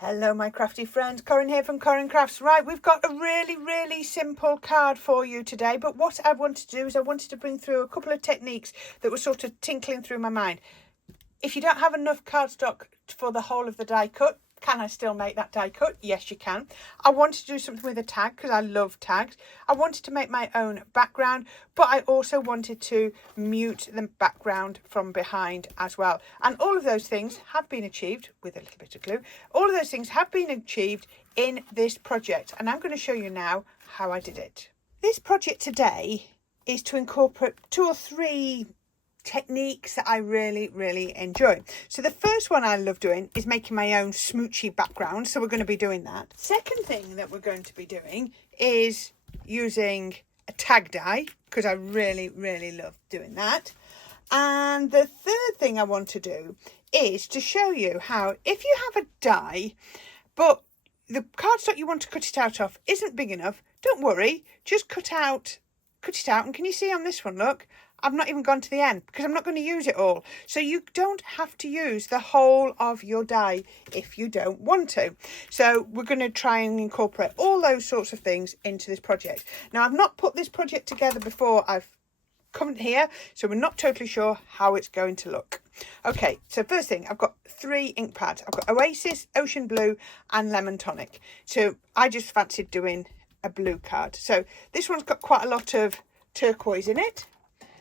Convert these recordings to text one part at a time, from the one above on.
Hello my crafty friends, Corrine here from Corrine Crafts. Right, we've got a really simple card for you today, but what I wanted to do is I wanted to bring through a couple of techniques that were sort of tinkling through my mind. If you don't have enough cardstock for the whole of the die cut, can I still make that die cut? Yes, you can. I wanted to do something with a tag because I love tags. I wanted to make my own background, but I also wanted to mute the background from behind as well. And all of those things have been achieved with a little bit of glue. All of those things have been achieved in this project, and I'm going to show you now how I did it. This project today is to incorporate 2 or 3 techniques that I really enjoy. So the first one I love doing is making my own smoochy background, so we're going to be doing that. Second thing that we're going to be doing is using a tag die, because I really love doing that. And the third thing I want to do is to show you how, if you have a die but the cardstock you want to cut it out of isn't big enough, don't worry, just cut it out. And can you see on this one, look, I've not even gone to the end because I'm not going to use it all. So you don't have to use the whole of your die if you don't want to. So we're going to try and incorporate all those sorts of things into this project. Now, I've not put this project together before I've come here, so we're not totally sure how it's going to look. Okay, so first thing, I've got 3 ink pads. I've got Oasis, Ocean Blue and Lemon Tonic. So I just fancied doing a blue card. So this one's got quite a lot of turquoise in it.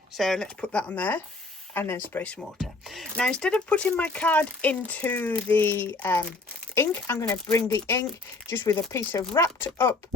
So let's put that on there and then spray some water. Now, instead of putting my card into the ink, I'm going to bring the ink just with a piece of wrapped up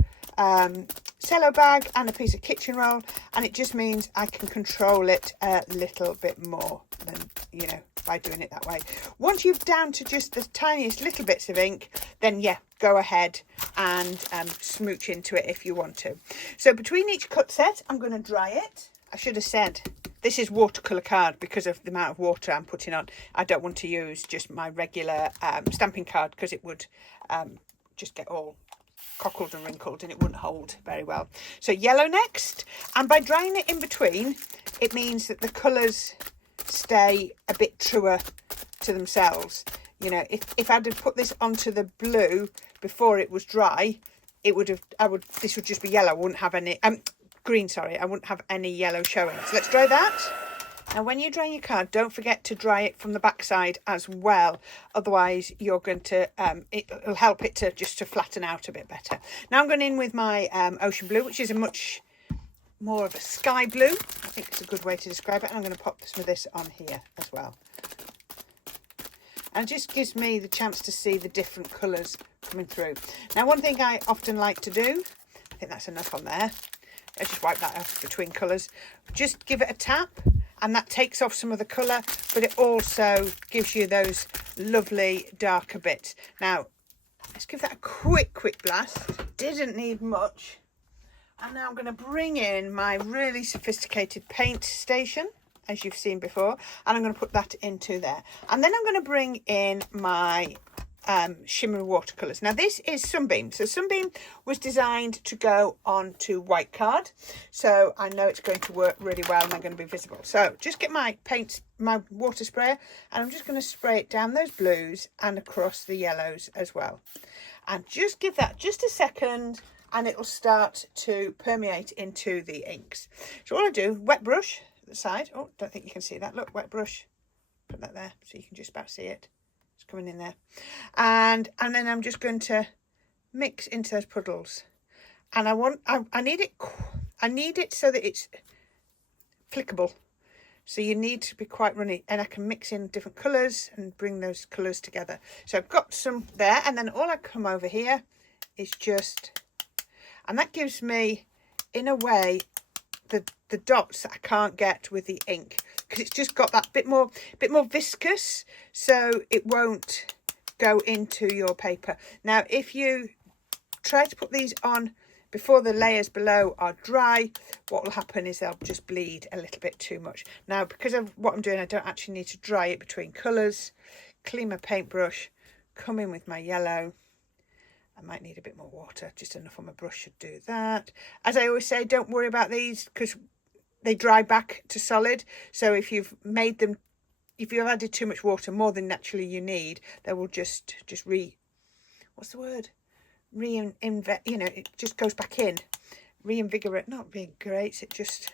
cello bag and a piece of kitchen roll, and it just means I can control it a little bit more than, you know, by doing it that way. Once you've down to just the tiniest little bits of ink, then yeah, go ahead and smooch into it if you want to. So between each cut set, I'm going to dry it. I should have said this is watercolour card because of the amount of water I'm putting on. I don't want to use just my regular stamping card because it would just get all cockled and wrinkled and it wouldn't hold very well. So yellow next, and by drying it in between, it means that the colours stay a bit truer to themselves. You know, if I'd have put this onto the blue before it was dry, it would have, this would just be yellow. I wouldn't have any green, sorry, I wouldn't have any yellow showing. So let's dry that. Now, when you dry your card, don't forget to dry it from the backside as well. Otherwise, you're going to, it'll help it to just to flatten out a bit better. Now, I'm going in with my Ocean Blue, which is a much more of a sky blue. I think it's a good way to describe it. And I'm going to pop some of this on here as well. And it just gives me the chance to see the different colours coming through. Now, one thing I often like to do, I think that's enough on there. I just wipe that off between colours. Just give it a tap and that takes off some of the colour, but it also gives you those lovely darker bits. Now, let's give that a quick blast. Didn't need much. And now I'm going to bring in my really sophisticated paint station, as you've seen before, and I'm going to put that into there. And then I'm going to bring in my shimmer watercolours. Now this is Sunbeam. So Sunbeam was designed to go onto white card, so I know it's going to work really well and they're going to be visible. So just get my paint, my water sprayer, and I'm just going to spray it down those blues and across the yellows as well, and just give that just a second and it'll start to permeate into the inks. So all I do, wet brush at the side. Oh, don't think you can see that. Look, wet brush, put that there so you can just about see it. Coming in there, and then I'm just going to mix into those puddles, and I need it so that it's flickable, so you need to be quite runny, and I can mix in different colours and bring those colours together. So I've got some there, and then all I come over here is just, and that gives me in a way the dots that I can't get with the ink, because it's just got that bit more viscous, so it won't go into your paper. Now, if you try to put these on before the layers below are dry, what will happen is they'll just bleed a little bit too much. Now, because of what I'm doing, I don't actually need to dry it between colours. Clean my paintbrush, come in with my yellow. I might need a bit more water, just enough on my brush should do that. As I always say, don't worry about these because they dry back to solid. So if you've made them, if you've added too much water, more than naturally you need, they will just what's the word? You know, it just goes back in. Reinvigorate, not reinvigorates, it just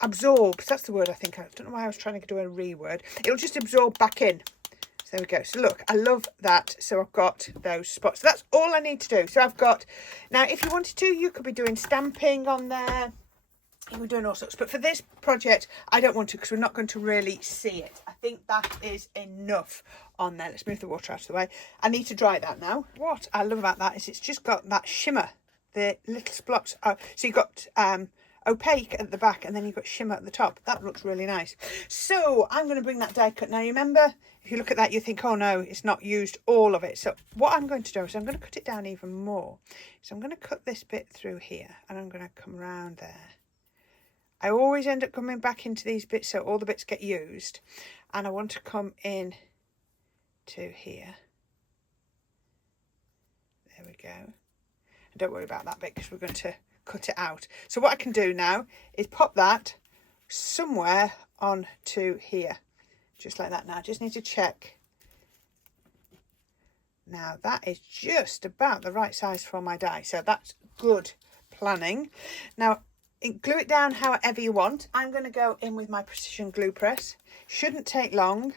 absorbs. That's the word I think. I don't know why I was trying to do a re-word. It'll just absorb back in. So there we go. So look, I love that. So I've got those spots. So that's all I need to do. So I've got, now if you wanted to, you could be doing stamping on there. You were doing all sorts. But for this project, I don't want to, because we're not going to really see it. I think that is enough on there. Let's move the water out of the way. I need to dry that now. What I love about that is it's just got that shimmer. The little spots. Oh, so you've got opaque at the back, and then you've got shimmer at the top. That looks really nice. So I'm going to bring that die cut. Now, you remember, if you look at that, you think, oh no, it's not used all of it. So what I'm going to do is I'm going to cut it down even more. So I'm going to cut this bit through here, and I'm going to come around there. I always end up coming back into these bits, so all the bits get used. And I want to come in to here. There we go. Don't worry about that bit, because we're going to cut it out. So what I can do now is pop that somewhere onto here, just like that. Now I just need to check. Now that is just about the right size for my die, so that's good planning. Now glue it down however you want. I'm going to go in with my precision glue press. Shouldn't take long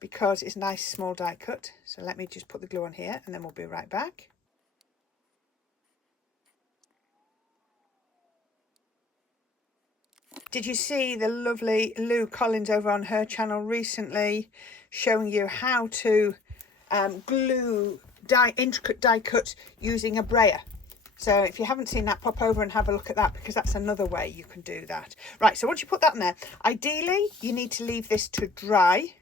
because it's a nice small die cut. So let me just put the glue on here, and then we'll be right back. Did you see the lovely Lou Collins over on her channel recently showing you how to glue intricate die cut using a brayer? So if you haven't seen that, pop over and have a look at that, because that's another way you can do that. Right, so once you put that in there, ideally you need to leave this to dry,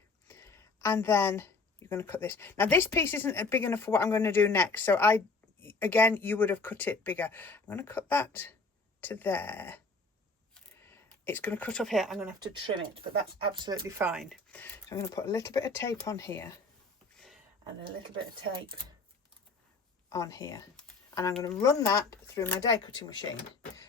and then you're going to cut this. Now this piece isn't big enough for what I'm going to do next, so again, you would have cut it bigger. I'm going to cut that to there. It's going to cut off here. I'm going to have to trim it, but that's absolutely fine. So I'm going to put a little bit of tape on here, and a little bit of tape on here. And I'm going to run that through my die cutting machine.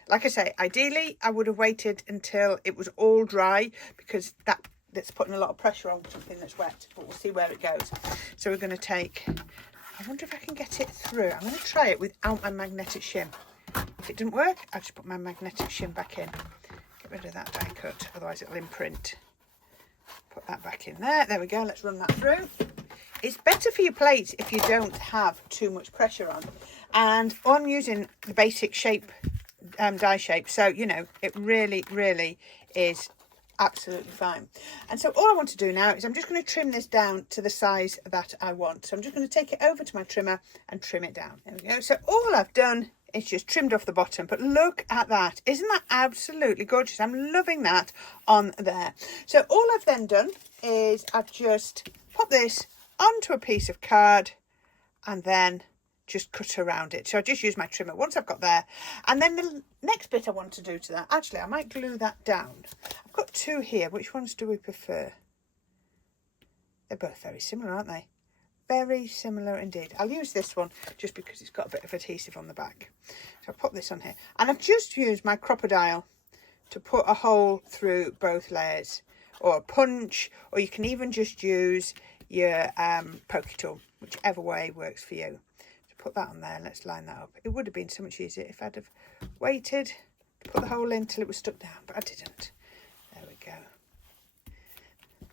Like I say, ideally, I would have waited until it was all dry, because that's putting a lot of pressure on something that's wet, but we'll see where it goes. So we're going to take, I wonder if I can get it through. I'm going to try it without my magnetic shim. If it didn't work, I'll just put my magnetic shim back in. Get rid of that die cut, otherwise it'll imprint. Put that back in there. There we go. Let's run that through. It's better for your plates if you don't have too much pressure on. And I'm using the basic shape, die shape. So, you know, it really, really is absolutely fine. And so all I want to do now is I'm just going to trim this down to the size that I want. So I'm just going to take it over to my trimmer and trim it down. There we go. So all I've done is just trimmed off the bottom, but look at that. Isn't that absolutely gorgeous? I'm loving that on there. So all I've then done is I've just put this onto a piece of card and then just cut around it. So I just use my trimmer once I've got there. And then the next bit I want to do to that, actually I might glue that down. I've got two here. Which ones do we prefer? They're both very similar, aren't they? Very similar indeed. I'll use this one just because it's got a bit of adhesive on the back. So I'll put this on here. And I've just used my crocodile to put a hole through both layers, or a punch, or you can even just use your pokey tool, whichever way works for you. So put that on there. Let's line that up. It would have been so much easier if I'd have waited to put the hole in till it was stuck down, but I didn't. There we go.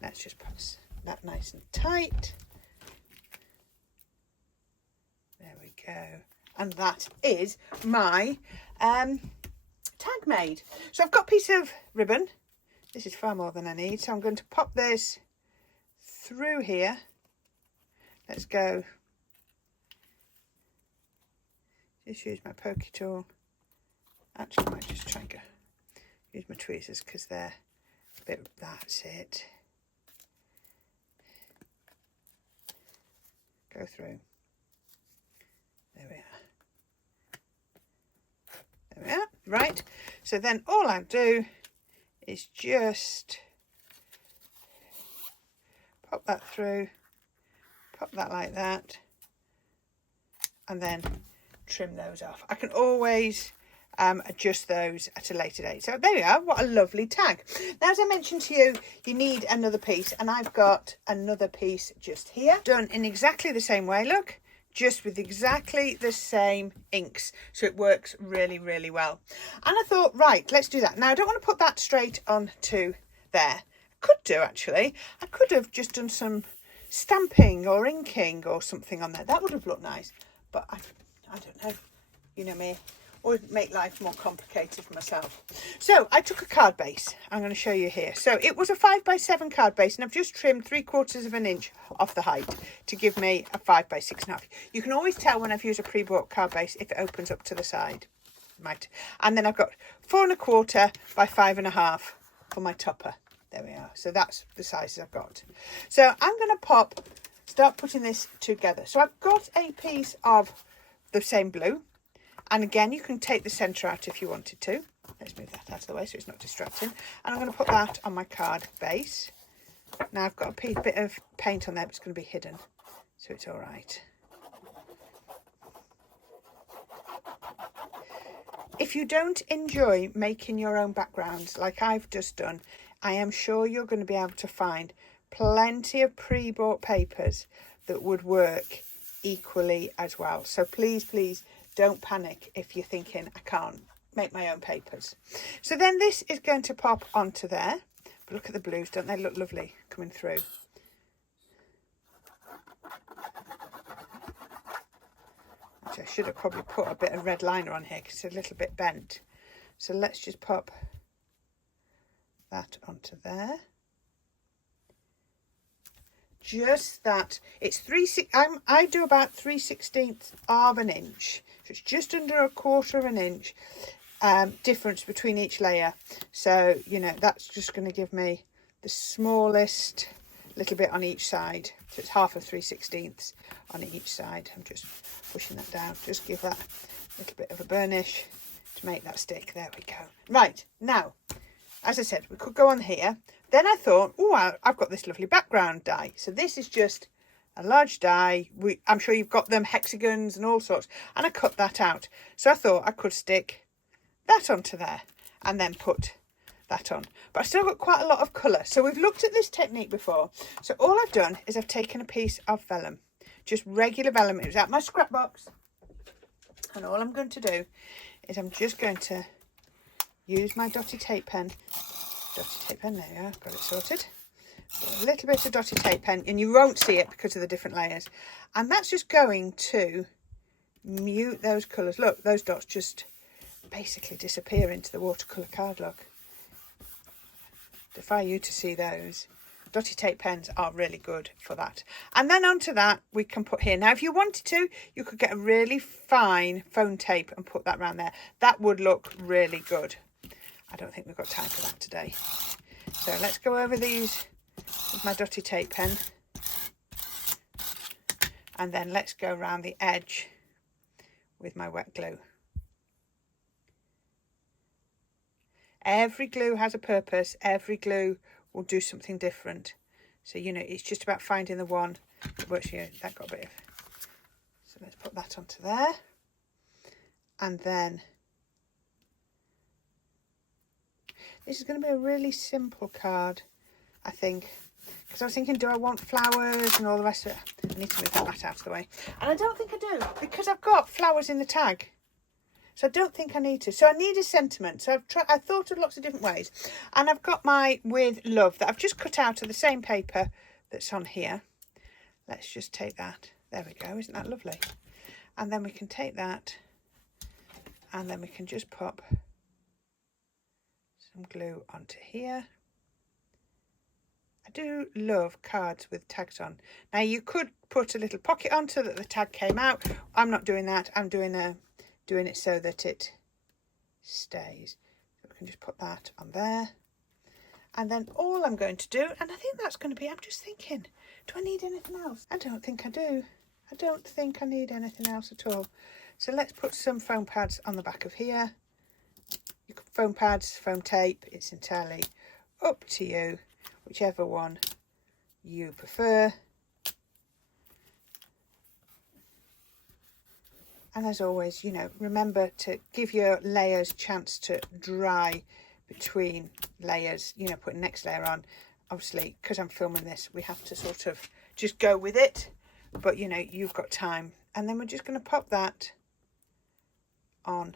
Let's just put that nice and tight. There we go. And that is my tag made. So I've got a piece of ribbon. This is far more than I need. So I'm going to pop this through here. Let's go. Just use my pokey tool. Actually, I might just try and use my tweezers because they're a bit, that's it. Go through. There we are. There we are. Right. So then all I do is just pop that through, pop that like that, and then trim those off. I can always adjust those at a later date. So there we are. What a lovely tag. Now, as I mentioned to you, you need another piece, and I've got another piece just here, done in exactly the same way. Look, just with exactly the same inks. So it works really, really well. And I thought, right, let's do that. Now, I don't want to put that straight onto there. I could do, actually. I could have just done some stamping or inking or something on there. That would have looked nice. But I don't know. You know me. Or make life more complicated for myself. So I took a card base. I'm going to show you here. So it was a 5x7 card base, and I've just trimmed 3/4 of an inch off the height to give me a 5x6.5. You can always tell when I've used a pre-bought card base if it opens up to the side. Right. And then I've got 4¼ by 5.5 for my topper. There we are. So that's the sizes I've got. So I'm going to start putting this together. So I've got a piece of the same blue. And again, you can take the centre out if you wanted to. Let's move that out of the way so it's not distracting. And I'm going to put that on my card base. Now I've got a bit of paint on there, but it's going to be hidden. So it's all right. If you don't enjoy making your own backgrounds like I've just done, I am sure you're going to be able to find plenty of pre-bought papers that would work equally as well. So please, please, don't panic if you're thinking, I can't make my own papers. So then this is going to pop onto there. But look at the blues, don't they look lovely coming through? Actually, I should have probably put a bit of red liner on here because it's a little bit bent. So let's just pop that onto there. Just that. It's I do about 3/16 of an inch. So it's just under 1/4 of an inch difference between each layer. So, you know, that's just going to give me the smallest little bit on each side. So it's half of 3/16 on each side. I'm just pushing that down. Just give that a little bit of a burnish to make that stick. There we go. Right, now, as I said, we could go on here. Then I thought, oh, I've got this lovely background die. So this is just a large die. I'm sure you've got them, hexagons and all sorts. And I cut that out. So I thought I could stick that onto there and then put that on. But I still got quite a lot of colour. So we've looked at this technique before. So all I've done is I've taken a piece of vellum, just regular vellum. It was out my scrap box. And all I'm going to do is I'm just going to use my dotty tape pen. There we are, got it sorted. A little bit of dotty tape pen, and you won't see it because of the different layers. And that's just going to mute those colours. Look, those dots just basically disappear into the watercolour card, look. Defy you to see those. Dotty tape pens are really good for that. And then onto that, we can put here. Now, if you wanted to, you could get a really fine foam tape and put that around there. That would look really good. I don't think we've got time for that today. So let's go over these with my dotty tape pen. And then let's go around the edge with my wet glue. Every glue has a purpose. Every glue will do something different. So, you know, it's just about finding the one that works for you. That got a bit of... So let's put that onto there. And then... This is going to be a really simple card, I think. Because I was thinking, do I want flowers and all the rest of it? I need to move that out of the way. And I don't think I do, because I've got flowers in the tag. So I don't think I need to. So I need a sentiment. So I thought of lots of different ways. And I've got my With Love that I've just cut out of the same paper that's on here. Let's just take that. There we go. Isn't that lovely? And then we can take that. And then we can just pop some glue onto here. I do love cards with tags on. Now you could put a little pocket on so that the tag came out. I'm not doing that. I'm doing it so that it stays. So we can just put that on there. And then all I'm going to do, and I think that's going to be, I'm just thinking, do I need anything else? I don't think I do. I don't think I need anything else at all. So let's put some foam pads on the back of here. You can foam pads, foam tape, it's entirely up to you, whichever one you prefer. And as always, you know, remember to give your layers a chance to dry between layers, you know, put next layer on. Obviously, because I'm filming this, we have to sort of just go with it but you know, you've got time. And then we're just going to pop that on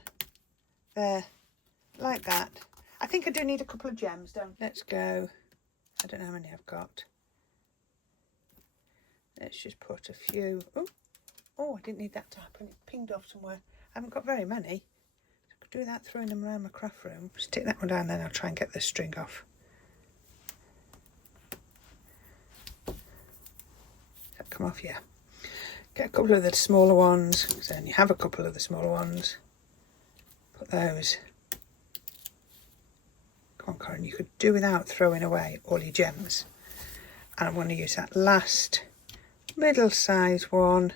there like that. I think I do need a couple of gems, don't I? Let's go. I don't know how many I've got. Let's just put a few. Oh, I didn't need that to happen. It pinged off somewhere. I haven't got very many. So I could do that throwing them around my craft room. Stick that one down, then I'll try and get the string off. Does that come off? Yeah. Get a couple of the smaller ones, because then you have a couple of the smaller ones. Put those. Come on, Corrine, you could do without throwing away all your gems. And I want to use that last middle size one.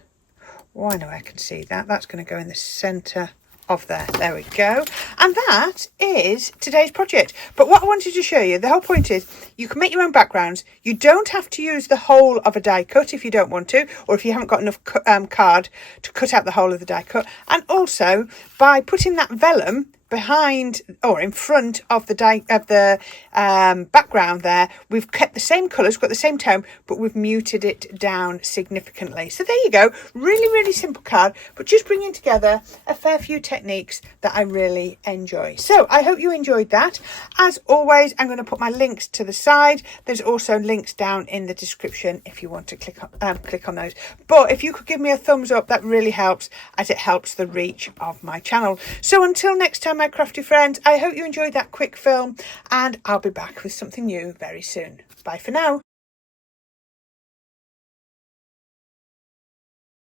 Oh, I know I can see that. That's going to go in the centre of there. There we go. And that is today's project. But what I wanted to show you, the whole point is you can make your own backgrounds. You don't have to use the whole of a die cut if you don't want to, or if you haven't got enough card to cut out the whole of the die cut. And also by putting that vellum behind or in front of the background there, we've kept the same colours, got the same tone, but we've muted it down significantly. So there you go, really simple card, but just bringing together a fair few techniques that I really enjoy. So I hope you enjoyed that. As always, I'm going to put my links to the side. There's also links down in the description if you want to click on those. But if you could give me a thumbs up, that really helps, as it helps the reach of my channel. So until next time, my crafty friends, I hope you enjoyed that quick film, and I'll be back with something new very soon. Bye for now.